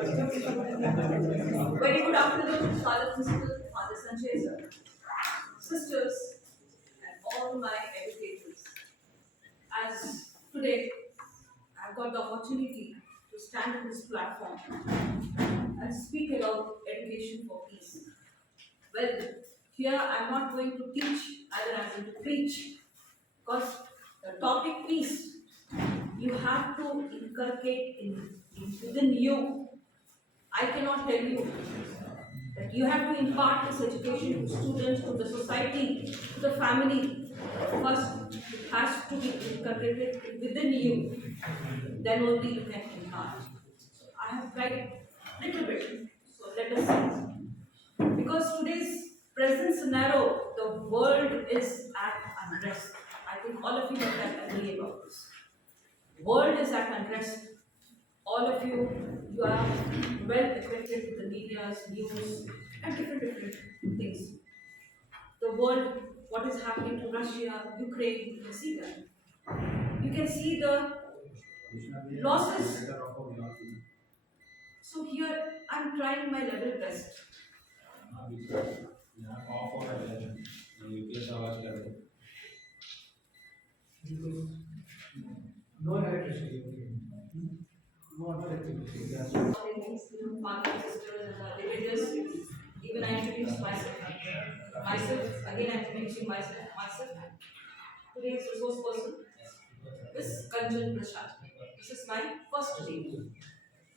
Very good afternoon, Father Principal, Father Sanchez, sisters, and all my educators. As today, I've got the opportunity to stand on this platform and speak about education for peace. Well, here I'm not going to teach, either I'm going to preach, because the topic peace, you have to inculcate within you. I cannot tell you that you have to impart this education to students, to the society, to the family. First, it has to be inculcated within you. Then only you can impart. I have tried a little bit. So let us see. Because today's present scenario, the world is at unrest. I think all of you can agree about this. World is at unrest. All of you are well acquainted with the media's news and different things. The world, what is happening to Russia, Ukraine, you can see that. You can see the losses. So here I'm trying my level best. No electricity. No other activity. Father, sisters, and religious. Even I introduced myself. Again, I'm introducing myself. Today's resource person is Kanjan Prashad. This is my first name.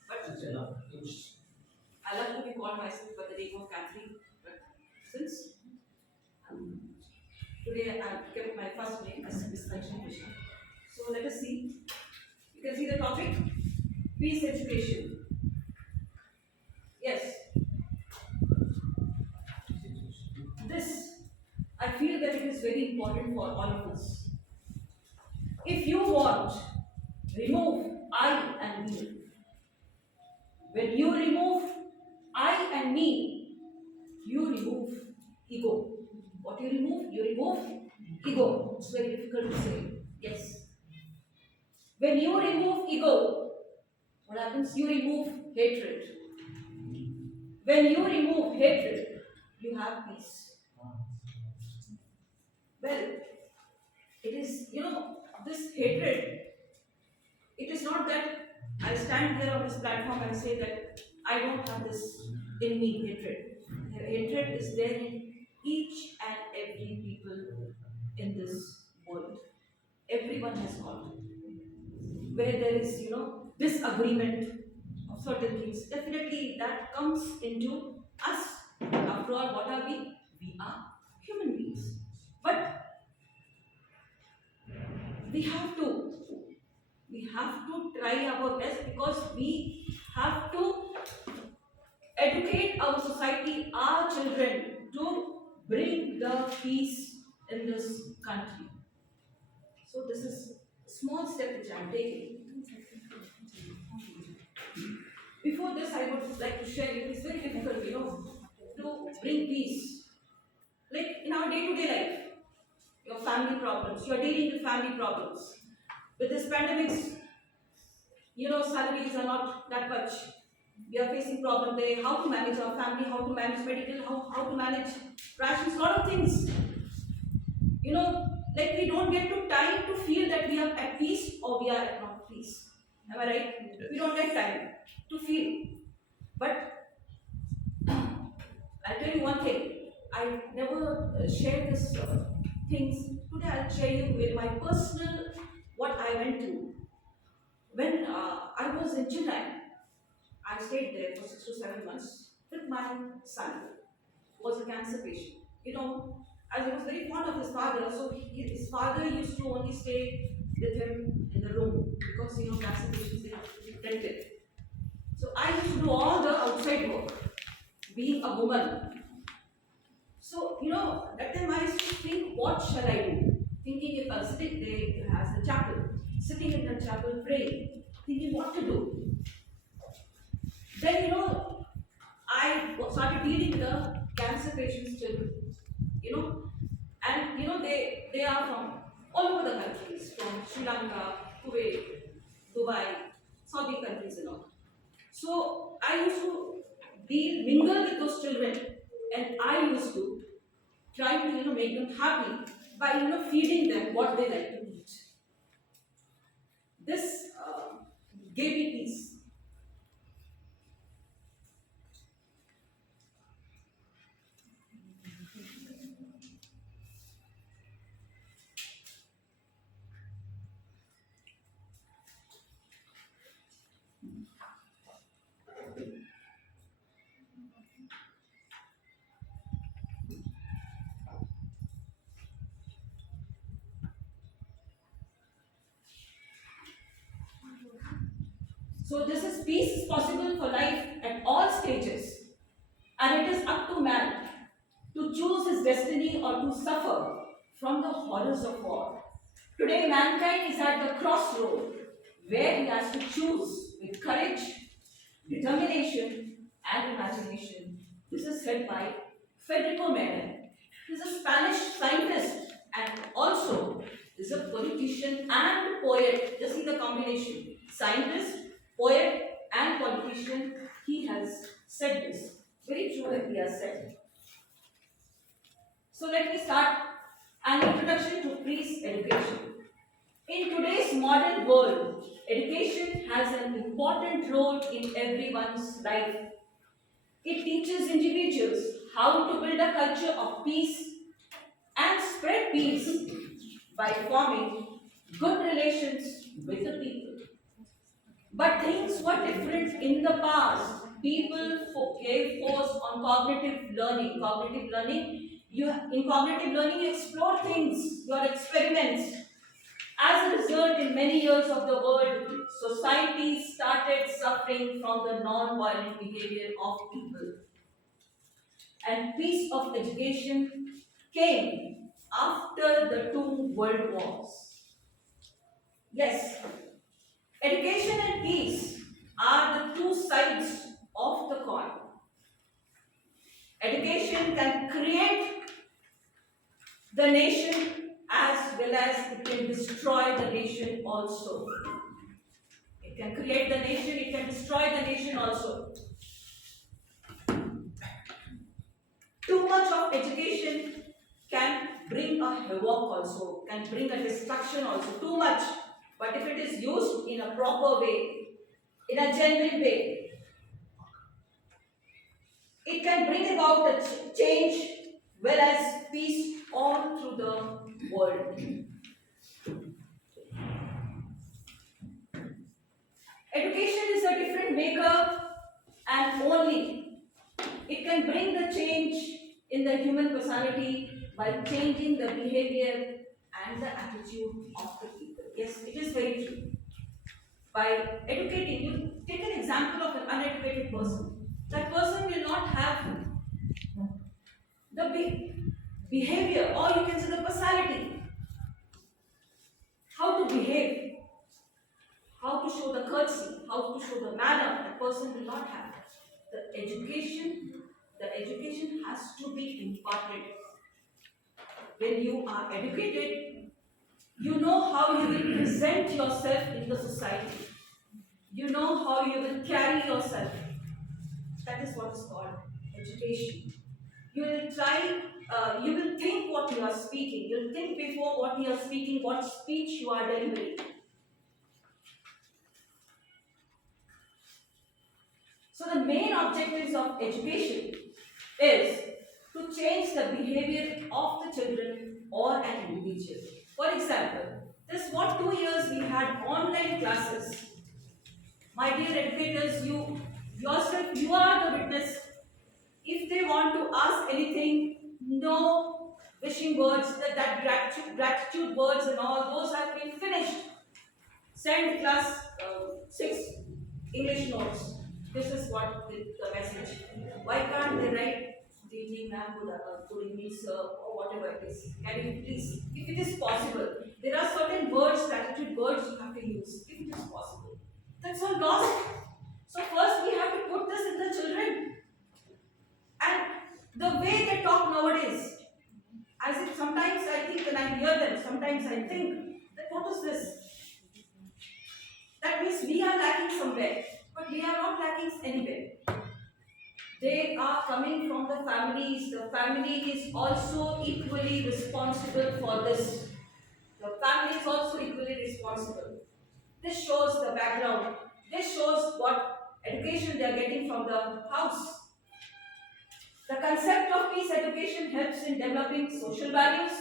But I love to be called myself by the name of Catherine. But since today I kept my first name as Miss Kanjan Prashad. So let us see. You can see the topic: peace education. Yes. This, I feel that it is very important for all of us. If you want, remove I and me. When you remove I and me, you remove ego. What you remove? You remove ego. It's very difficult to say. Yes. When you remove ego, what happens? You remove hatred. When you remove hatred, you have peace. Well, it is, this hatred, it is not that I stand here on this platform and say that I don't have this in me, hatred. Hatred is there in each and every people in this world. Everyone has got. Where there is, disagreement of certain things, definitely that comes into us. After all, what are we? We are human beings. But we have to try our best, because we have to educate our society, our children, to bring the peace in this country. So this is a small step which I am taking. Before this, I would like to share, it is very difficult, to bring peace. Like in our day-to-day life, your family problems, you are dealing with family problems. With this pandemics, salaries are not that much. We are facing problem there. How to manage our family, how to manage medical, how to manage rations, lot of things. Like we don't get to time to feel that we are at peace or we are at not peace. Am I right? Yes. We don't get time to feel. But I'll tell you one thing. I never share this things. Today I'll share you with my personal what I went through. When I was in Chennai, I stayed there for 6 to 7 months with my son, who was a cancer patient. As he was very fond of his father, so his father used to only stay with him in the room, because cancer patients, they have to be tended. So I used to do all the outside work, being a woman. So that time I used to think, what shall I do? Thinking if I'm sitting there as the chapel, sitting in the chapel praying, thinking what to do. Then I started dealing with the cancer patients children, and they are from all over the countries, from Sri Lanka, Kuwait, Dubai, Saudi countries and all. So I I used to mingle with those children, and I used to try to make them happy by feeding them what they like to eat. This gave me peace. So this is peace is possible for life at all stages, and it is up to man to choose his destiny or to suffer from the horrors of war. Today, mankind is at the crossroad where he has to choose with courage, determination, and imagination. This is said by Federico Menem. He is a Spanish scientist and also is a politician and poet. Just see the combination: scientist, poet, and politician. He has said this. Very true that he has said. So let me start an introduction to peace education. In today's modern world, education has an important role in everyone's life. It teaches individuals how to build a culture of peace and spread peace by forming good relations with the people. But things were different in the past. People gave force on cognitive learning. In cognitive learning, you explore things, your experiments. As a result, in many years of the world, societies started suffering from the non-violent behavior of people. And peace of education came after the two world wars. Yes, education and peace are the two sides of the coin. Education can create the nation as well as it can destroy the nation also. It can create the nation, it can destroy the nation also. Too much of education can bring a havoc also, can bring a destruction also. Too much. But if it is used in a proper way, in a genuine way, it can bring about a change well as peace all through the world. Education is a different maker, and only it can bring the change in the human personality by changing the behavior and the attitude of the people. Yes, it is very true. By educating, you take an example of an uneducated person. That person will not have the behavior, or you can say the personality, how to behave, how to show the courtesy, how to show the manner. That person will not have. The education has to be imparted. When you are educated, you know how you will present yourself in the society. You know how you will carry yourself. That is what is called education. You will you will think what you are speaking. You will think before what you are speaking, what speech you are delivering. So the main objectives of education is to change the behavior of the children or an individual. For example, this 2 years we had online classes. My dear educators, you yourself, you are the witness. If they want to ask anything, no wishing words, that gratitude words and all, those have been finished. Send class 6 English notes. This is what the message. Why can't they write good evening ma'am, good evening sir, or whatever it is? Can you please, if it is possible, there are certain words, gratitude words you have to use, if it is possible. That's all lost. So first we have to put this in the children. And the way they talk nowadays, as if sometimes I think when I hear them, sometimes I think that what is this? That means we are lacking somewhere, but we are not lacking anywhere. they are coming from the families. The family is also equally responsible for this. The family is also equally responsible. This shows the background. This shows what education they are getting from the house. The concept of peace education helps in developing social values,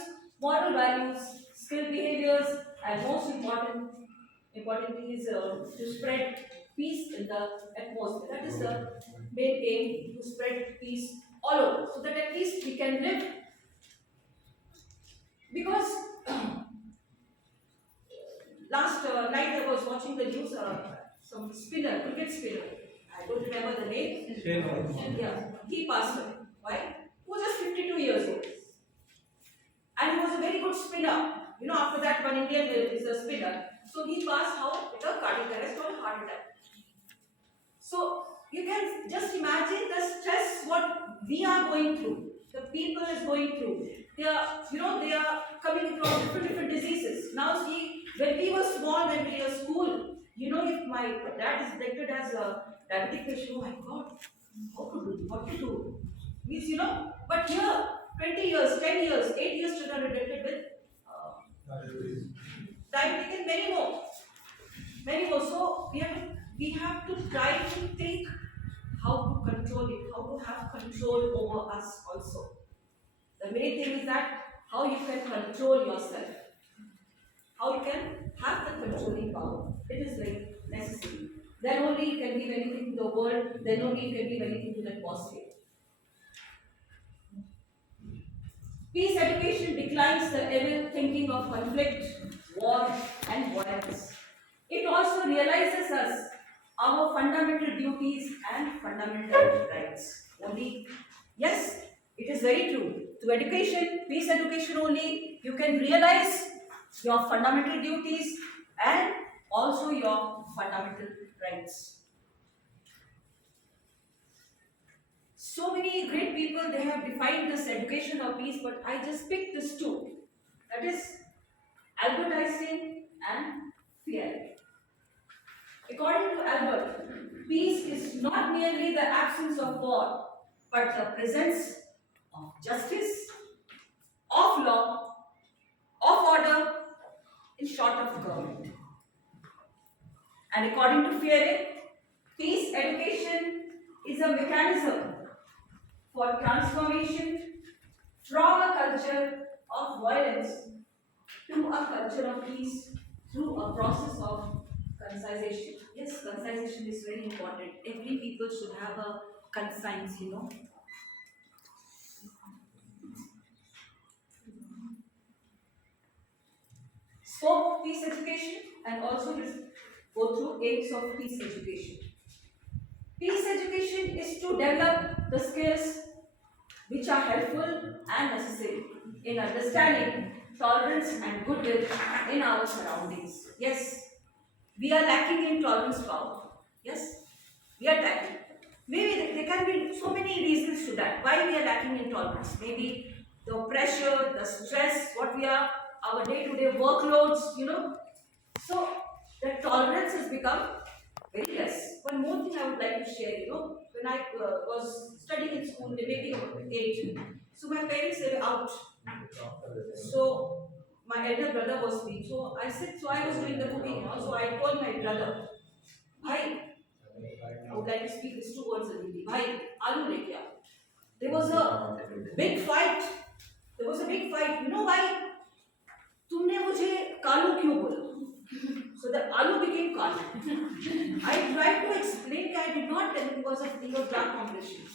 moral values, skill behaviors, and most importantly is to spread peace in the atmosphere. That is the main aim, to spread peace all over, so that at least we can live. Because last night I was watching the news, some spinner, cricket spinner. I don't remember the name. And yeah, he passed away. Why? He was just 52 years old. And he was a very good spinner. After that, one Indian is a spinner. So he passed out with a cardiac arrest or heart attack. So you can just imagine the stress what we are going through, the people is going through. They are coming across different diseases. Now see, when we were small, when we were school, if my dad is detected as a diabetic patient, oh my God, how to do, what to do? Means but here, 20 years, 10 years, 8 years children are detected with diabetic and many more. Many more. So we have to try to think how to control it, how to have control over us also. The main thing is that how you can control yourself, how you can have the controlling power. It is very necessary. Then only you can give anything to the world, then only you can give anything to the atmosphere. Peace education declines the evil thinking of conflict, war, and violence. It also realizes us our fundamental duties and fundamental rights. Only, yes, it is very true. Through education, peace education only, you can realize your fundamental duties and also your fundamental rights. So many great people, they have defined this education of peace, but I just picked this two. That is Albert Einstein and fear. According to Albert, peace is not merely the absence of war, but the presence of justice, of law, of order, in short of government. And according to Fielding, peace education is a mechanism for transformation from a culture of violence to a culture of peace through a process of concisation. Yes, concisation is very important. Every people should have a concise. Scope of peace education, and also go through aims of peace education. Peace education is to develop the skills which are helpful and necessary in understanding tolerance and goodwill in our surroundings. Yes, we are lacking in tolerance power. Yes, we are lacking. Maybe there can be so many reasons to that. Why we are lacking in tolerance? Maybe the pressure, the stress, what we are, our day-to-day workloads. So the tolerance has become very less. One more thing I would like to share. When I was studying in school, maybe age, so my parents were out. So my elder brother was me. So I was doing the cooking. So I told my brother, "Bhai, I would like to speak these two words in Hindi. Bhai, aloo leke aao." There was a big fight. There was a big fight. You know why? तुमने मुझे कालू क्यों बोला? So the aloo became kalu. I tried to explain that I did not tell him because of your dark complexion.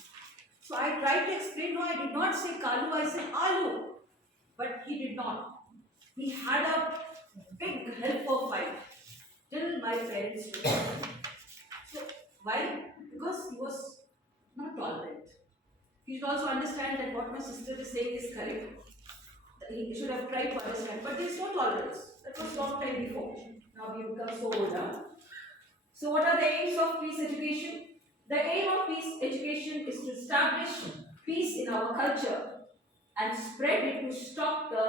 So I tried to explain, no, I did not say kalu, I said aloo. But he did not. He had a big hell for fight till my parents were. So why? Because he was not tolerant. He should also understand that what my sister is saying is correct. He should have tried to understand, but there is no tolerance. That was long time before. Now we have become so old. So what are the aims of peace education? The aim of peace education is to establish peace in our culture and spread it to stop the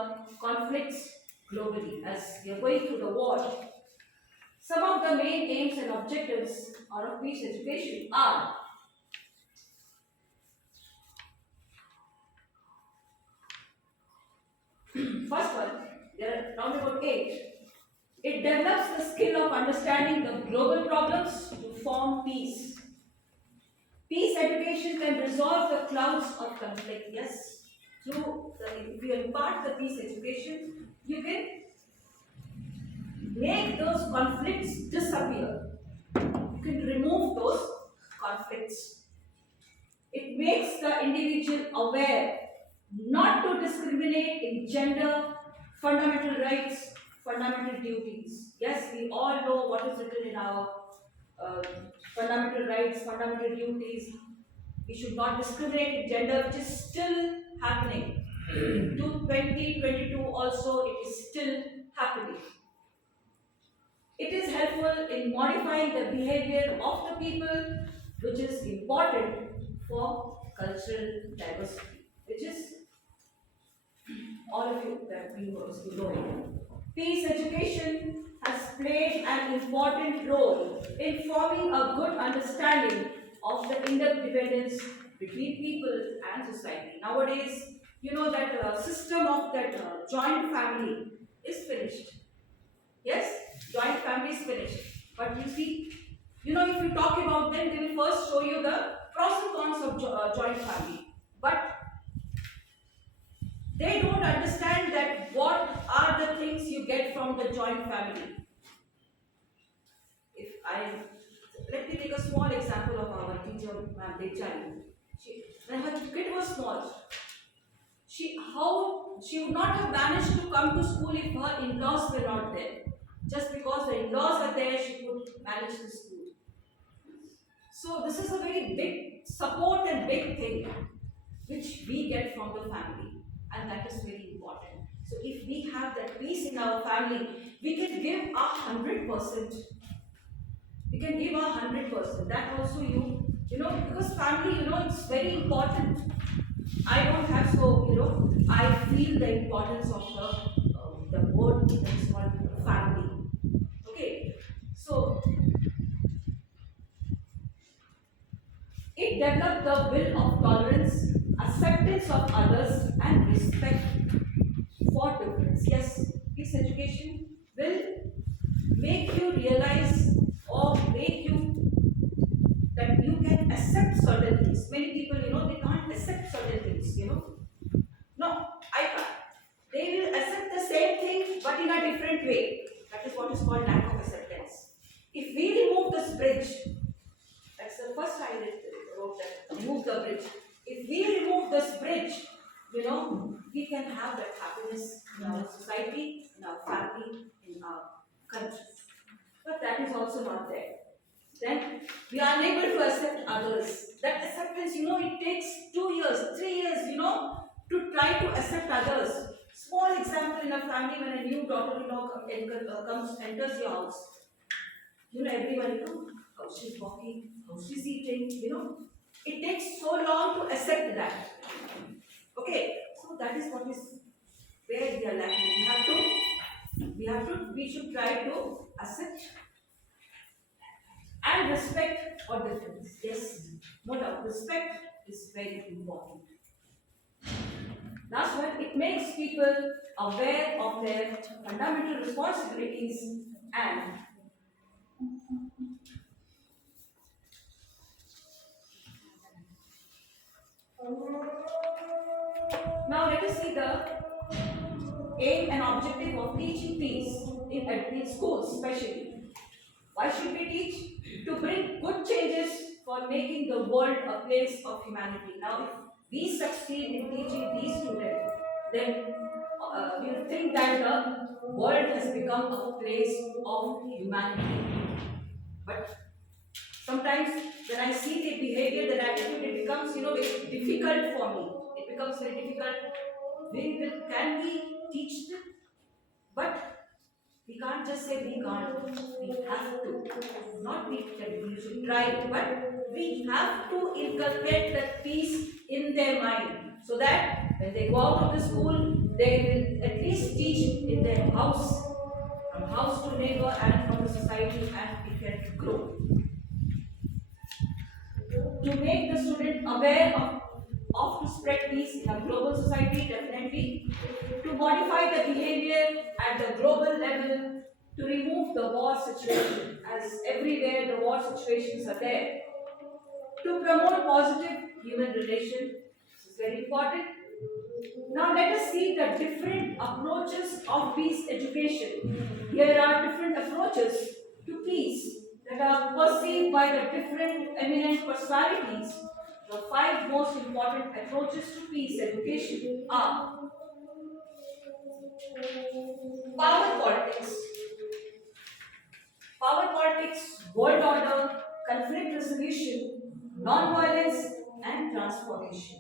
conflicts globally as we are going through the war. Some of the main aims and objectives of peace education are around about 8. It develops the skill of understanding the global problems to form peace. Peace education can resolve the clouds of conflict. Yes, if you impart the peace education, you can make those conflicts disappear. You can remove those conflicts. It makes the individual aware not to discriminate in gender, fundamental rights, fundamental duties. Yes, we all know what is written in our uh, fundamental rights, fundamental duties. We should not discriminate in gender, which is still happening. In 2022 also, it is still happening. It is helpful in modifying the behavior of the people, which is important for cultural diversity, which is all of you that we must know. Peace education has played an important role in forming a good understanding of the interdependence between people and society. Nowadays, you know that system of that joint family is finished. Yes, joint family is finished. But you see, if you talk about them, they will first show you the pros and cons of joint family. But they don't understand that what are the things you get from the joint family. If I Let me take a small example of our teacher, Ma'am Dechani. When her kid was small, she would not have managed to come to school if her in-laws were not there. Just because the in-laws are there, she could manage the school. So this is a very big support and big thing which we get from the family, and that is very important. So if we have that peace in our family, we can give 100%. We can give 100%. That also because family, it's very important. I don't have I feel the importance of the word that is called family. Okay, so it developed the will of tolerance, acceptance of others, and respect for difference. Yes, peace education will make you realize or make you that you can accept certain things. Many people, they can't accept certain things, No, I can't. They will accept the same thing but in a different way. That is what is called lack of acceptance. If we remove this bridge, that's the first I wrote that, remove the bridge. If we remove this bridge, we can have that happiness in our society, in our family, in our country. But that is also not there. Then we are unable to accept others. That acceptance, it takes 2 years, 3 years, to try to accept others. Small example in a family when a new daughter-in-law enters your house. Everyone, how she's walking, how she's eating, It takes so long to accept that. Okay, so that is what is where we are lacking. We should try to accept and respect for difference. Yes, no doubt, respect is very important. Last one, it makes people aware of their fundamental responsibilities and now let us see the aim and objective of teaching peace in schools especially. Why should we teach? To bring good changes for making the world a place of humanity. Now if we succeed in teaching these students, then we will think that the world has become a place of humanity. But sometimes when I see the behavior, the attitude, it becomes very difficult for me. It becomes very difficult. Can we teach them? But we can't just say we can't. We have to. Not we can. We should try, but we have to inculcate that peace in their mind, so that when they go out of the school, they will at least teach in their house, from house to neighbor, and from the society, and it can grow. To make the student aware of of to spread peace in a global society, definitely, to modify the behavior at the global level, to remove the war situation, as everywhere the war situations are there, to promote positive human relation. This is very important. Now let us see the different approaches of peace education. Here are different approaches to peace that are perceived by the different eminent personalities. The five most important approaches to peace education are power politics, world order, conflict resolution, non-violence, and transformation.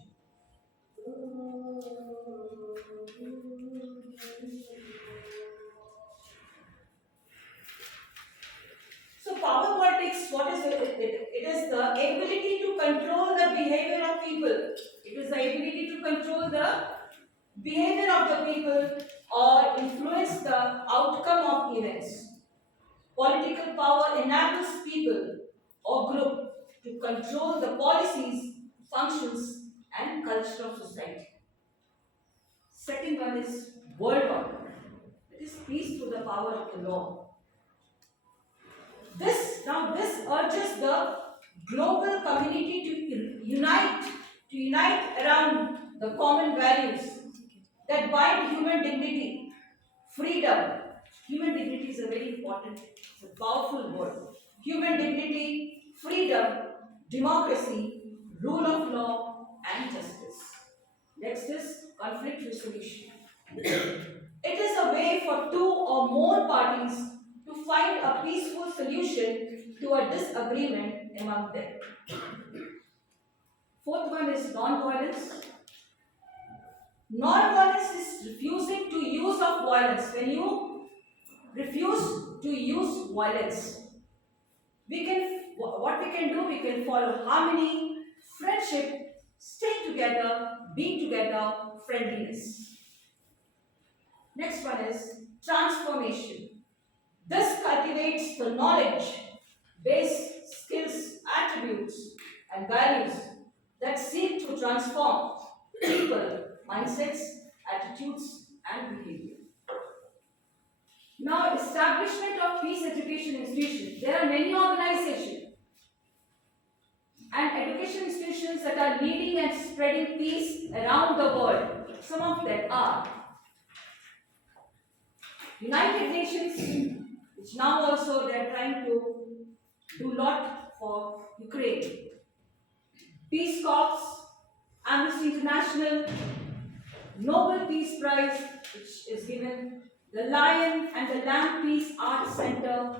So power politics, what is it? It is the ability to control the behavior of people. It is the ability to control the behavior of the people or influence the outcome of events. Political power enables people or group to control the policies, functions, and culture of society. Second one is world order. It is peace through the power of the law. This urges the global community to unite around the common values that bind human dignity, freedom. Human dignity is a very important, it's a powerful word. Human dignity, freedom, democracy, rule of law, and justice. Next is conflict resolution. It is a way for two or more parties to find a peaceful solution to a disagreement among them. Fourth one is non-violence. Non-violence is refusing to use of violence. When you refuse to use violence, what we can do, we can follow harmony, friendship, stay together, be together, friendliness. Next one is transformation. This cultivates the knowledge, base, skills, attributes, and values that seek to transform people, mindsets, attitudes, and behavior. Now, establishment of peace education institutions. There are many organizations and education institutions that are leading and spreading peace around the world. Some of them are United Nations, which now also they are trying to do a lot for Ukraine. Peace Corps, Amnesty International, Nobel Peace Prize, which is given, the Lion and the Lamb Peace Arts Center,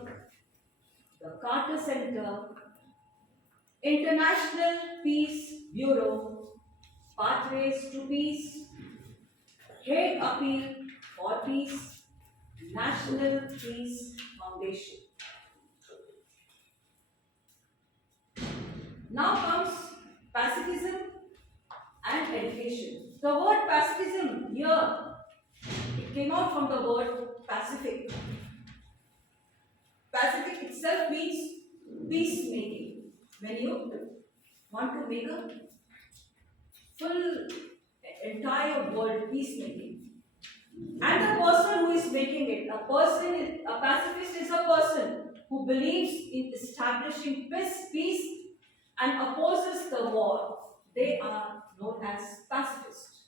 the Carter Center, International Peace Bureau, Pathways to Peace, Hague Appeal for Peace, National Peace Foundation. Now comes pacifism and education. The word pacifism here, it came out from the word Pacific. Pacific itself means peacemaking. When you want to make a full entire world peacemaking. And the person who is making it, a pacifist is a person who believes in establishing peace and opposes the war. They are known as pacifists.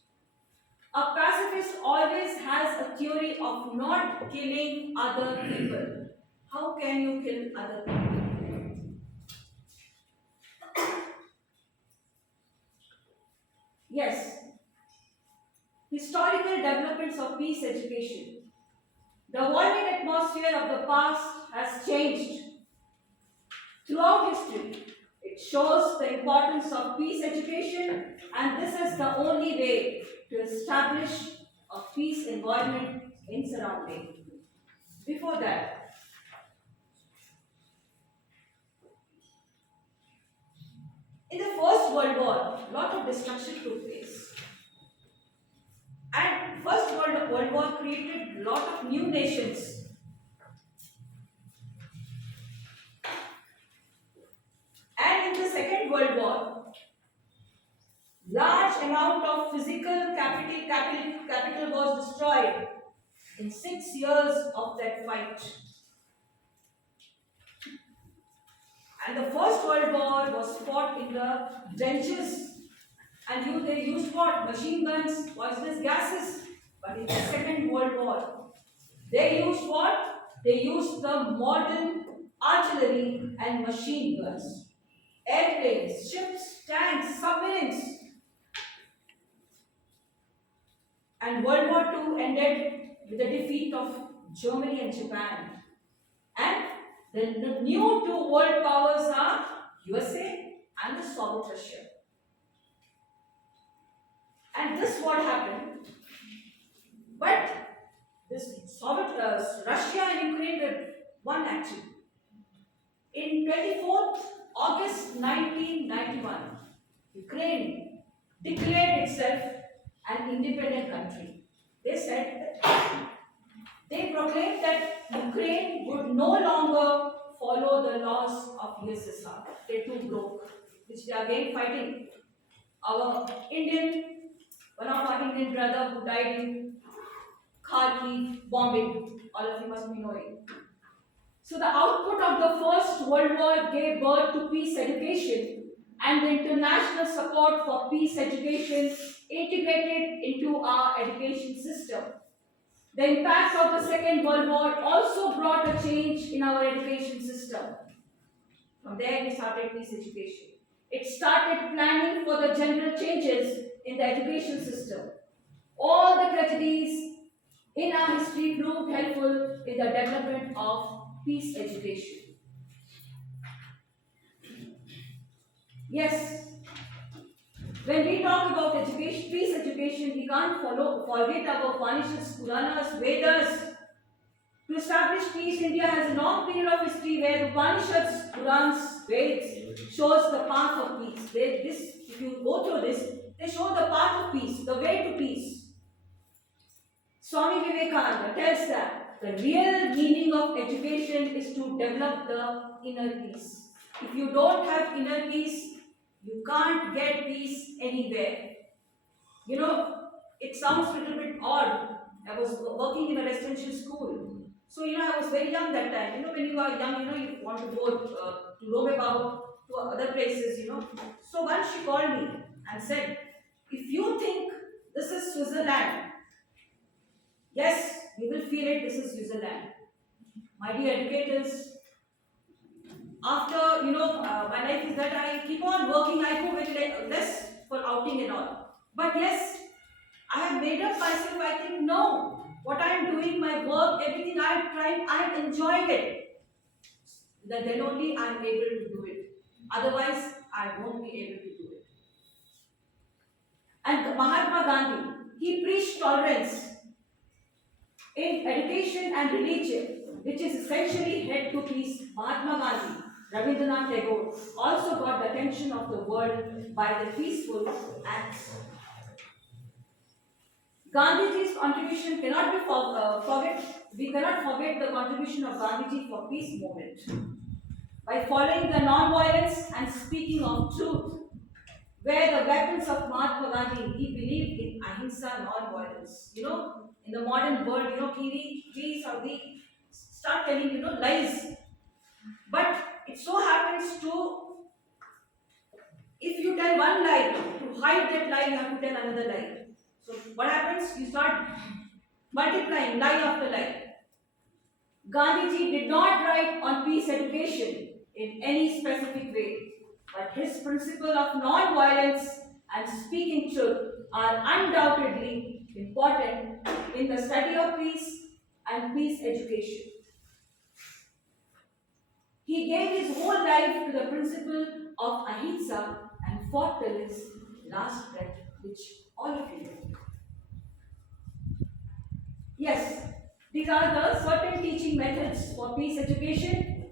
A pacifist always has a theory of not killing other people. How can you kill other people? Yes. Historical developments of peace education. The evolving atmosphere of the past has changed. Throughout history, it shows the importance of peace education, and this is the only way to establish a peace environment in surrounding. Before that, in the First World War, a lot of destruction took place. And First World War created a lot of new nations. And in the Second World War, Large amount of physical capital was destroyed in 6 years of that fight. And the First World War was fought in the trenches. And they used what? Machine guns, poisonous gases. But in the Second World War, they used what? They used the modern artillery and machine guns. Airplanes, ships, tanks, submarines. And World War II ended with the defeat of Germany and Japan. And the new two world powers are USA and the Soviet Russia. And this what happened. But this Russia and Ukraine were one actually. In 24th August 1991, Ukraine declared itself an independent country. They proclaimed that Ukraine would no longer follow the laws of USSR. They too broke, which they are again fighting. One of our Indian brother who died in Kharkiv bombing, all of you must be knowing. So the output of the First World War gave birth to peace education, and the international support for peace education integrated into our education system. The impact of the Second World War also brought a change in our education system. From there we started peace education. It started planning for the general changes in the education system. All the tragedies in our history proved helpful in the development of peace education. Yes, when we talk about education, peace education, we can't forget our Upanishads, Puranas, Vedas. To establish peace, India has a long period of history where Upanishads, Purans, Vedas shows the path of peace. If you go through this, they show the path of peace, the way to peace. Swami Vivekananda tells that the real meaning of education is to develop the inner peace. If you don't have inner peace, you can't get peace anywhere. It sounds a little bit odd. I was working in a residential school. So, I was very young that time. When you are young, you want to go to roam about to other places, So once she called me and said, if you think this is Switzerland, yes, you will feel it, this is Switzerland. My dear educators, after, my life is that I keep on working, I go very less for outing and all. But yes, I have made up myself, I think, no, what I am doing, my work, everything I am trying, I am enjoying it. Then only I am able to do it. Otherwise, I won't be able to do it. And Mahatma Gandhi, he preached tolerance in education and religion, which is essentially head to peace. Mahatma Gandhi, Rabindranath Tagore also got the attention of the world by the peaceful acts. Gandhiji's contribution cannot be forget. We cannot forget the contribution of Gandhiji for peace movement. By following the non-violence and speaking of truth, where the weapons of Mahatma Gandhi, he believed in ahimsa, non-violence. In the modern world, we start telling, lies. But it so happens to, if you tell one lie, to hide that lie, you have to tell another lie. So what happens? You start multiplying lie after lie. Gandhiji did not write on peace education in any specific way, but his principle of non-violence and speaking truth are undoubtedly important in the study of peace and peace education. He gave his whole life to the principle of ahimsa and fought till his last breath, which all of you know. Yes, these are the certain teaching methods for peace education.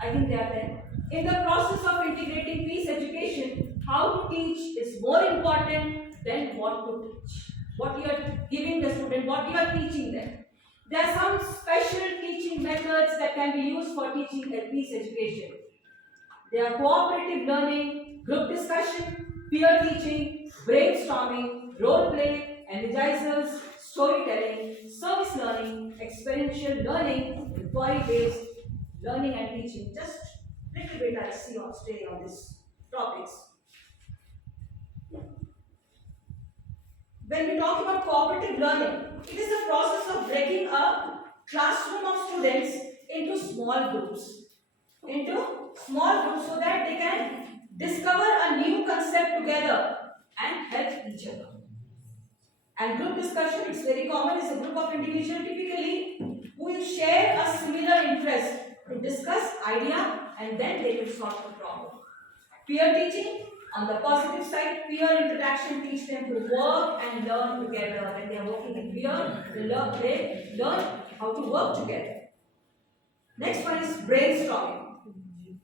I think they are there. In the process of integrating peace education, how to teach is more important than what to teach. What you are giving the student, what you are teaching them. There are some special teaching methods that can be used for teaching peace education. They are cooperative learning, group discussion, peer teaching, brainstorming, role play, energizers, storytelling, service learning, experiential learning, inquiry based learning and teaching. Just little bit I see on today on these topics. When we talk about cooperative learning, it is the process of breaking a classroom of students into small groups. So that they can discover a new concept together and help each other. And group discussion, it's very common, is a group of individuals typically who will share a similar interest to discuss idea and then they will solve the problem. Peer teaching, on the positive side, peer interaction teach them to work and learn together. When they are working in peer, they learn how to work together. Next one is brainstorming.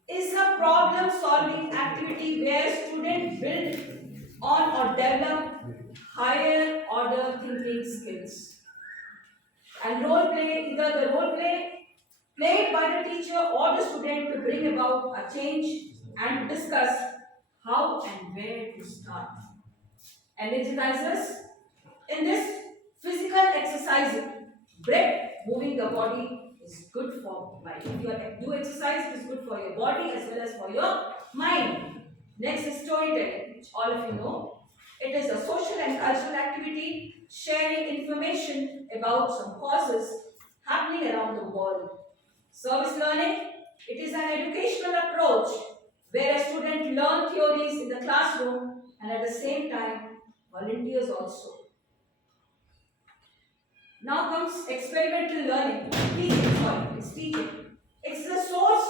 Is a problem solving activity where students build on or develop higher order thinking skills. And role play, either the role play played by the teacher or the student to bring about a change and discuss how and where to start. Energizers, in this physical exercise, breath, moving the body is good for mind. If you do exercise, it is good for your body as well as for your mind. Next is storytelling, which all of you know. It is a social and cultural activity sharing information about some causes happening around the world. Service learning, it is an educational approach where a student learns theories in the classroom and at the same time volunteers also. Now comes experimental learning, teaching. It's the source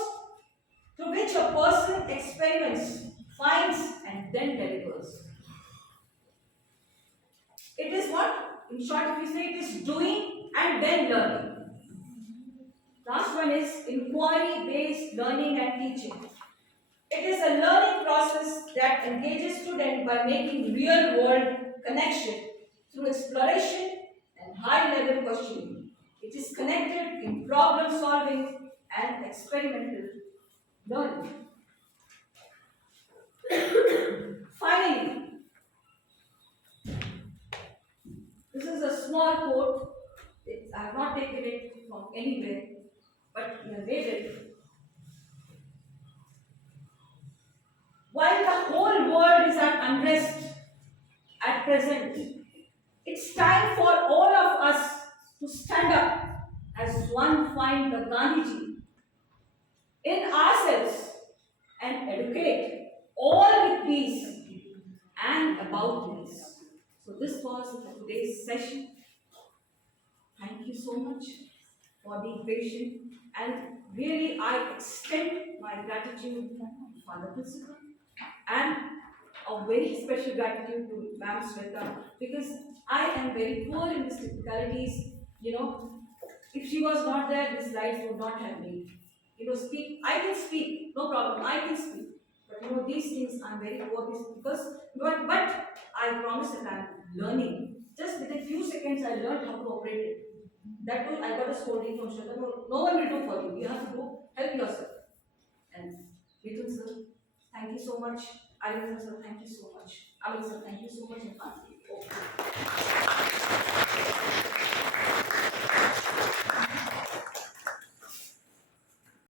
through which a person experiments, finds and then delivers. It is what? In short, if you say it is doing and then learning. Last one is inquiry-based learning and teaching. It is a learning process that engages students by making real-world connection through exploration and high-level questioning. It is connected in problem-solving and experimental learning. Finally, this is a small quote. I have not taken it from anywhere, but I have made it. While the whole world is at unrest at present, it's time for all of us to stand up as one find the Gandhiji in ourselves and educate all with peace and about peace. So this was today's session. Thank you so much for being patient, and really I extend my gratitude to Father Principal and a very special gratitude to Ma'am Sweta, because I am very poor in these technicalities. If she was not there, this life would not have been. Speak. I can speak, no problem. I can speak, but these things I'm very poor because. But I promise that I'm learning. Just within few seconds, I learned how to operate it. That too, I got a scolding from Shweta. No one will do for you. You have to go help yourself. And Mithun sir, thank you so much. Arvind sir, thank you so much. Amit sir, thank you so much. And thank you. Okay.